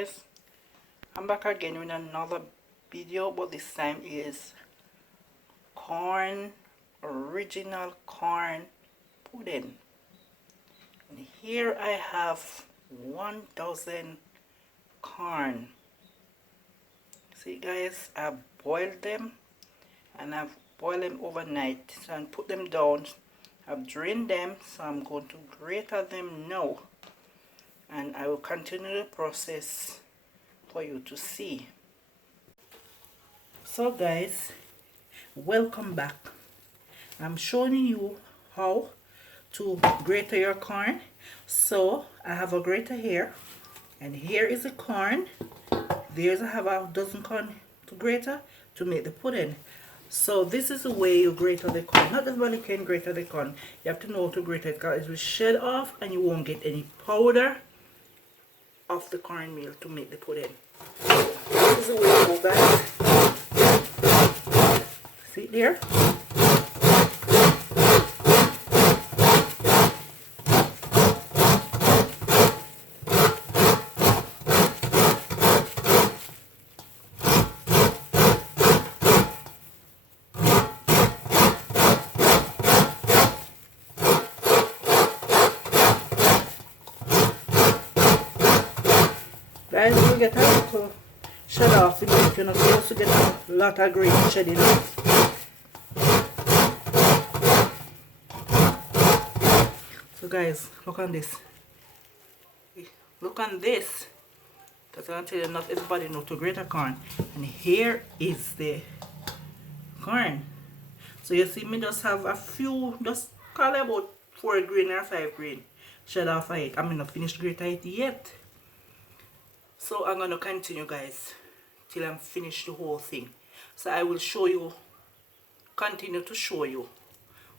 guys, I'm back again with another video, but this time is original corn pudding. And here I have 1,000 corn. See guys, I've boiled them and I've boiled them overnight, so I put them down. I've drained them, so I'm going to grater them now, and I will continue the process for you to see. So guys, welcome back. I'm showing you how to grate your corn. So I have a grater here, and here is the corn. There's I have a dozen corn to grater to make the pudding. So this is the way you grate the corn. Not everybody can grate the corn. You have to know how to grate it, because it will shed off and you won't get any powder of the cornmeal to make the pudding. This is the way you go, guys. See it there? Guys, you get a little shed off, you're not supposed to get a lot of grain shedding off. So guys, look on this. Look on this. Because I'm going to tell you, not everybody knows to grate a corn. And here is the corn. So you see me just have a few, just call it about 4 grain or 5 grain shed off of it. I'm not finished grating it yet. So I'm going to continue, guys, till I'm finished the whole thing. So I will show you, continue to show you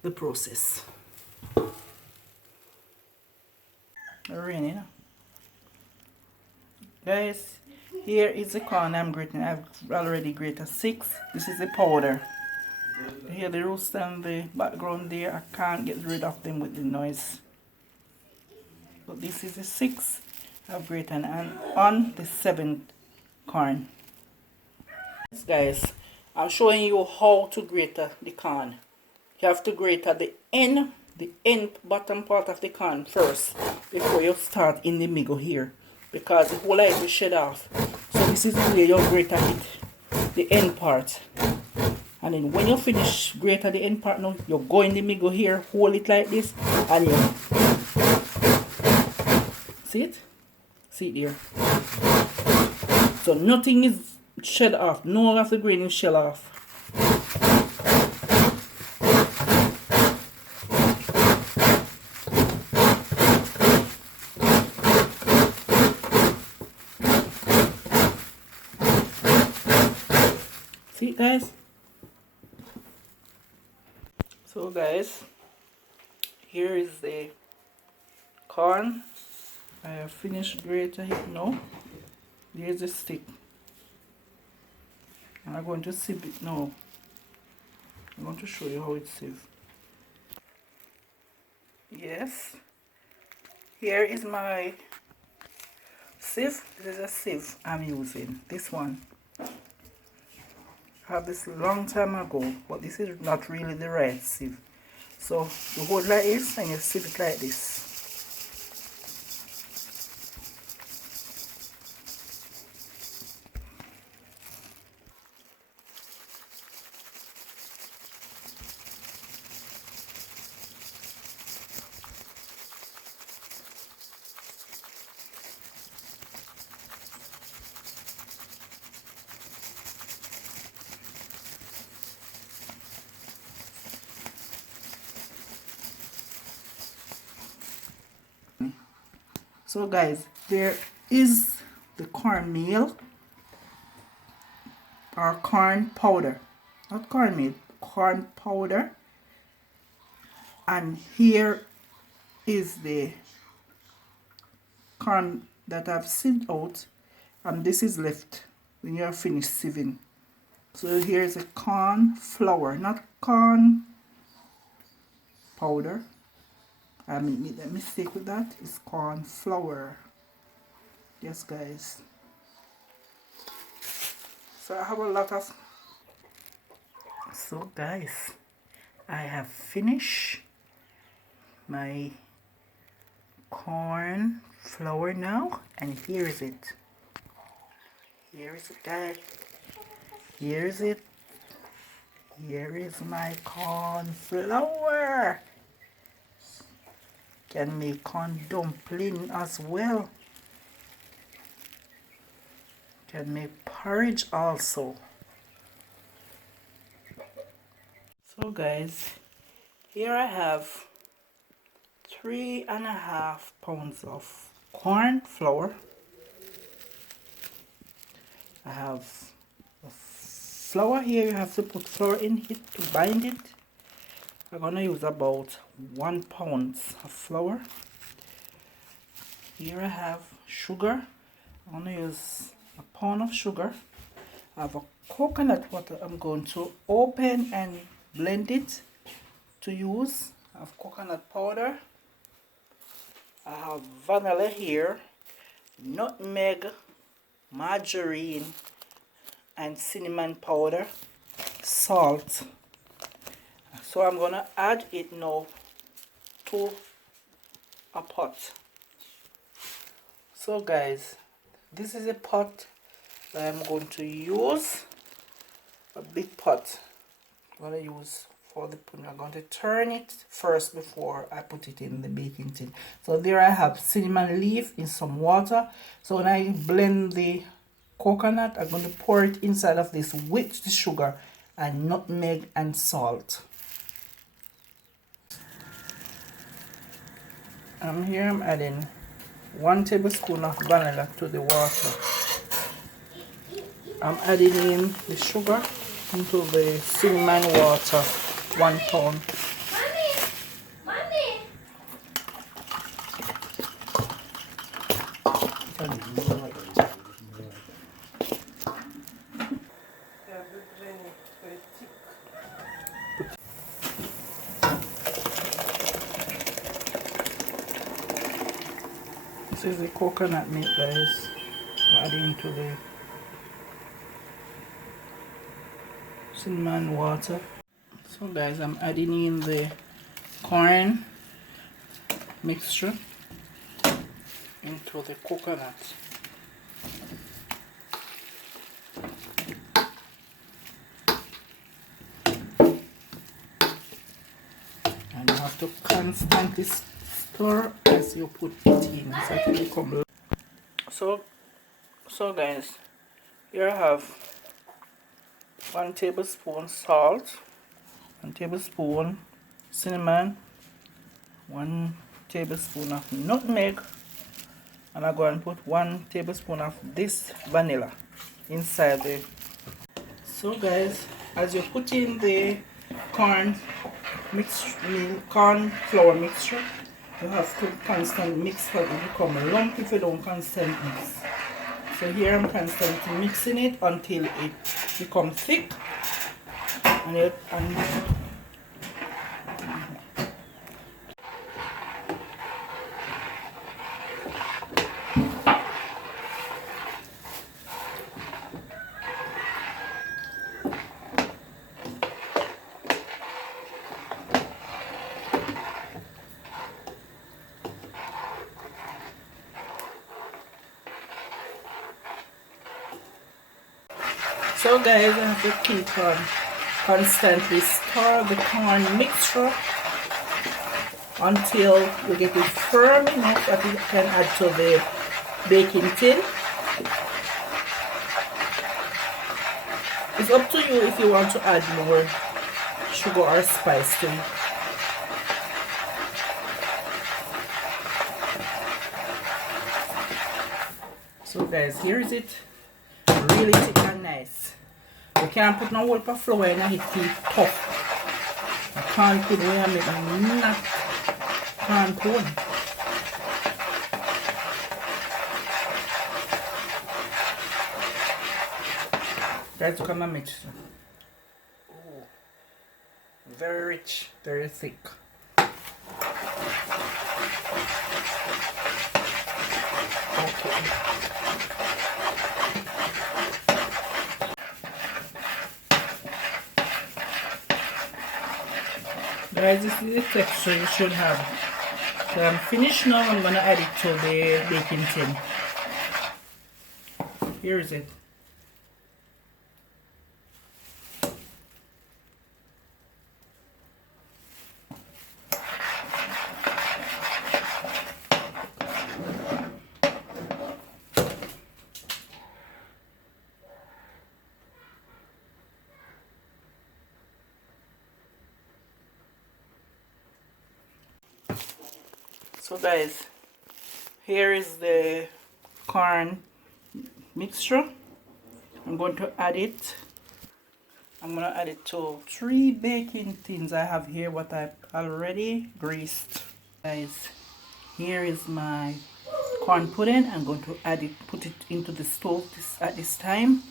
the process. Raining. Guys, here is the corn I'm grating. I've already grated 6. This is the powder. Here the roots and the background there, I can't get rid of them with the noise. But this is the 6 I've grated, and on the 7th corn. Yes, guys, I'm showing you how to grate the corn. You have to grate at the end bottom part of the corn first before you start in the middle here, because the whole light will shed off. So this is the way you grate it, the end part. And then when you finish grate the end part now, you go in the middle here, hold it like this, and you see it? See it there. So nothing is shed off. No of the grain is shed off. See it, guys? So guys, here is the corn. I have finished grating it now. There's the stick. And I'm going to sieve it now. I'm going to show you how it's sieved. Yes. Here is my sieve. This is a sieve I'm using. This one. I have this long time ago, but this is not really the right sieve. So you hold like this and you sieve it like this. So guys, there is the cornmeal or corn powder, not cornmeal, corn powder, and here is the corn that I've sieved out, and this is left when you are finished sieving. So here's a corn flour, not corn powder. I made a mistake with that. It's corn flour. Yes, guys. So I have a lot of. So guys, I have finished my corn flour now, and here is it. Here is it, guys. Here is it. Here is my corn flour. Can make corn dumpling as well. Can make porridge also. So guys, here I have 3.5 pounds of corn flour. I have flour here. You have to put flour in it to bind it. I'm gonna use about 1 pound of flour. Here I have sugar. I'm gonna use a pound of sugar. I have a coconut water. I'm going to open and blend it to use. I have coconut powder. I have vanilla here, nutmeg, margarine, and cinnamon powder, salt. So I'm gonna add it now to a pot. So guys, this is a pot that I'm going to use, a big pot. I'm gonna use for the pudding. I'm going to turn it first before I put it in the baking tin. So there I have cinnamon leaf in some water. So when I blend the coconut, I'm going to pour it inside of this with the sugar and nutmeg and salt. Here I'm adding 1 tablespoon of vanilla to the water. I'm adding in the sugar into the cinnamon water, 1 pound. This is the coconut milk, guys. I'm adding to the cinnamon water. So guys, I'm adding in the corn mixture into the coconut. And you have to constantly stir as you put it in so it will become. So guys, here I have 1 tablespoon salt, 1 tablespoon cinnamon, 1 tablespoon of nutmeg, and I'm going to put 1 tablespoon of this vanilla inside the. So guys, as you put in the corn flour mixture, you have to constantly mix for it to become a lump if you don't constantly mix. So here I'm constantly mixing it until it becomes thick, So guys, I have to keep on constantly stir the corn mixture until we get it firm enough that we can add to the baking tin. It's up to you if you want to add more sugar or spice to it. So guys, here is it, really thick and nice. You can't put no whole of flour in it, it feels tough. I can't put where I make not can't put. Guys, look at my mixture. Oh, very rich, very thick. Okay. Guys, this is the texture you should have. So I'm finished now. I'm gonna add it to the baking tin. Here is it. So guys, here is the corn mixture. I'm going to add it. I'm going to add it to 3 baking tins I have here, what I've already greased. Guys, here is my corn pudding. I'm going to add it, put it into the stove at this time.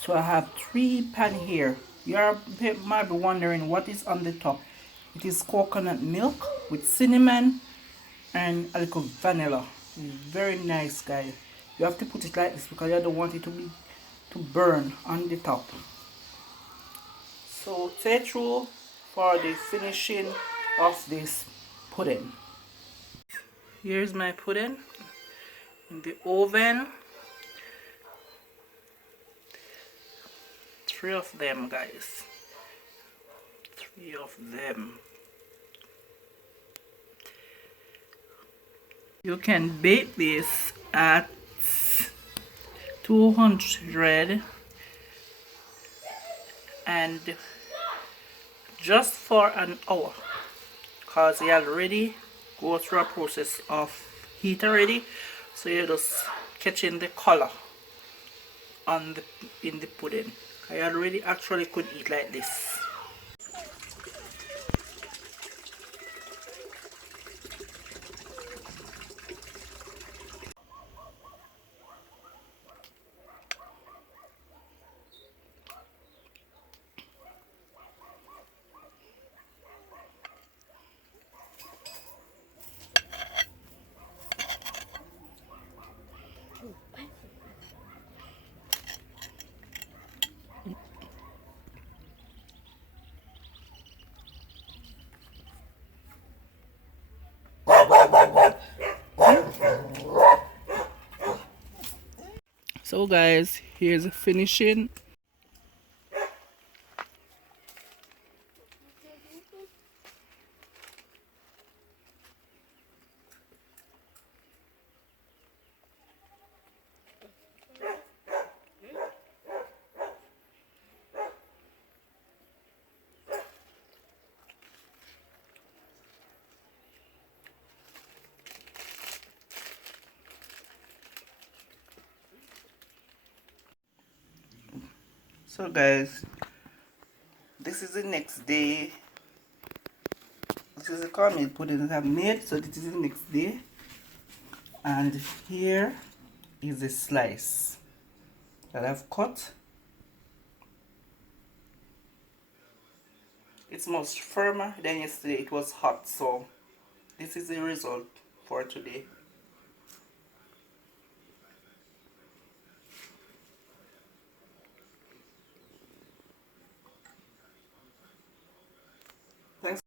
So I have 3 pan here. You might be wondering what is on the top. It is coconut milk with cinnamon and a little vanilla. It's very nice, guys. You have to put it like this because you don't want it to burn on the top. So stay true for the finishing of this pudding. Here's my pudding in the oven. 3 of them, guys. 3 of them. You can bake this at 200 and just for an hour, because you already go through a process of heat already, so you're just catching the color on in the pudding. I already actually could eat like this. So guys, here's the finishing. So guys, this is the next day. This is the cornmeal pudding that I've made. So this is the next day. And here is the slice that I've cut. It's much firmer than yesterday. It was hot. So this is the result for today.